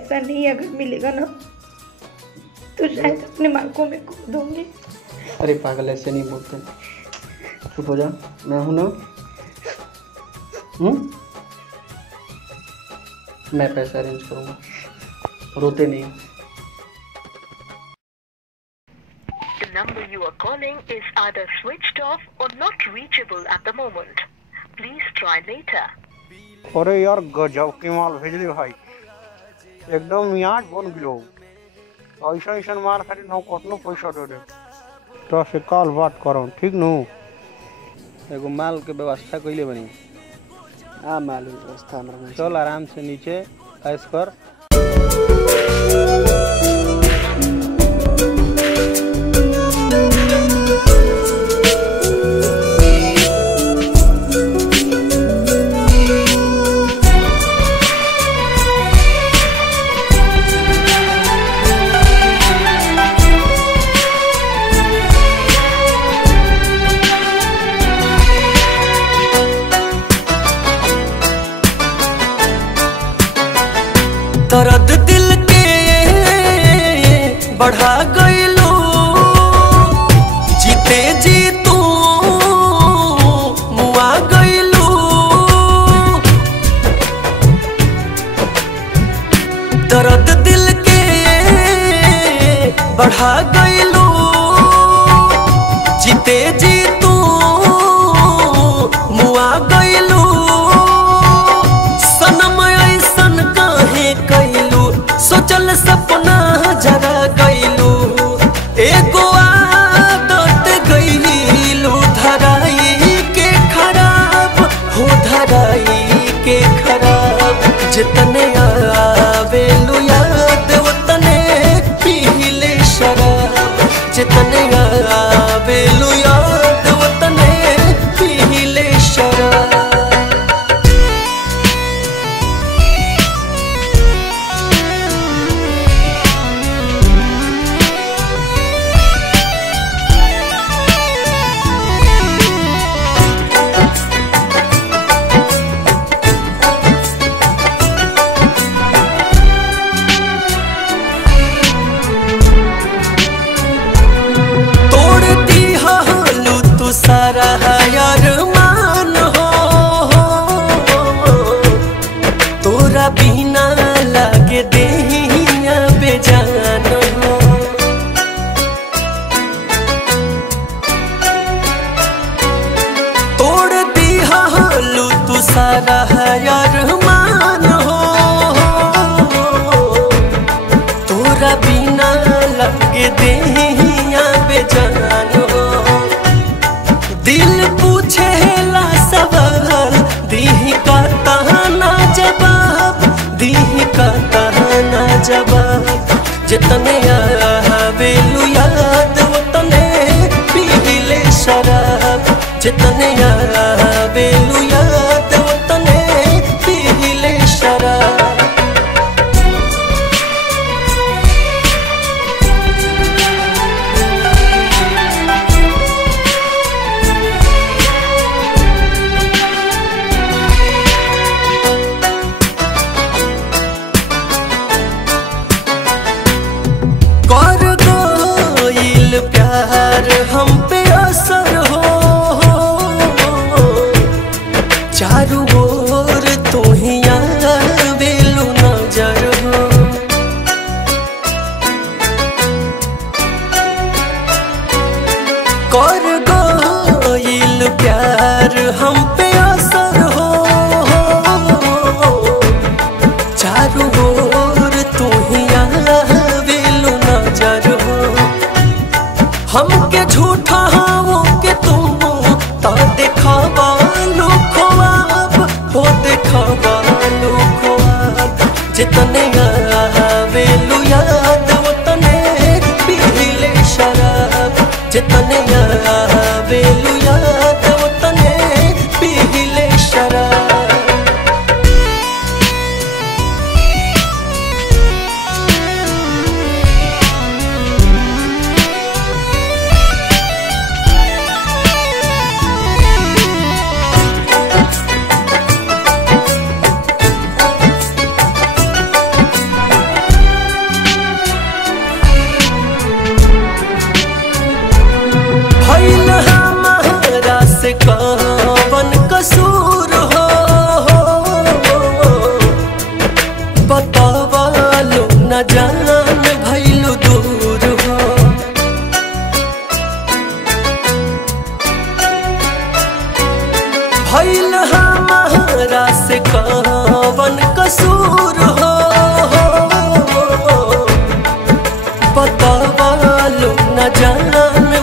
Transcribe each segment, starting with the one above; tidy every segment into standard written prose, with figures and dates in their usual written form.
पैसा नहीं अगर मिलेगा ना तो शायद अपने माँ को मैं खो दूंगी। अरे पागल, ऐसे नहीं बोलते। चुप हो जा, मैं हूं ना। मैं पैसा अरेंज करूंगा, रोते नहीं। The number you are calling is either switched off or not reachable at the moment. Please try later. अरे यार गजब की माल भेज दे भाई, एकदम मियाज बन गयो। ऐसा ऐसा मार खाली ना कतनो पैसा दे दे तो से कॉल बात करो, ठीक नु। एगो माल के व्यवस्था कइले बनी। माल व्यवस्था हमरा चल आराम से नीचे ऐस कर। दर्द दिल के बढ़ा गइलो, जीते जी तू मुआ गइलो। दर्द दिल के बढ़ा गइलो, जीते जी तू मुआ गइलो। सोचल सपना जरा गइलू, एगो आदत गइलू धराई के खराब, हो धराई के खराब। जितने आवेलू याद उतने पीले शराब, जितने आवेलू याद उतने पीले शराब। सारा यार मान हो, तोरा बिना लागे देहिया बेजान हो। तोड़ दिया लू तू सारा यार मान हो, तोरा बिना लागे देहिया बेजान हो। दिल पूछेला सवाल, दीही का ताना जवाब, दीही का ताना जवाब। जितने आवेलू याद उतने पीले शराब, जितने आवेलू याद उतने पीले शराब। प्यार हम पे असर हो, चारों ओर तू ही आवेलू नजर हो। कर गइल प्यार हम पे असर हो, चारों ओर तू ही आवेलू नजर हो। हमके झूठा हो के तुम तो दिखावा लो ख्वाब, हो दिखावा लो ख्वाब। जितने आवेलू याद उतने पीले शराब, जितने आवेलू याद उतने पीले शराब। बतावलो न जान भइलु दूर हो। भइल हमारा से कवन कसूर हो, बतावलो न जान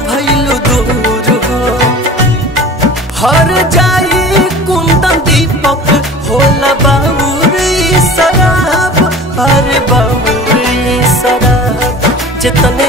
भइलु दूर हो। हर जाई कुंदन दीपक होला बाबूरी शराब, अरे बाबूरी शराब जितने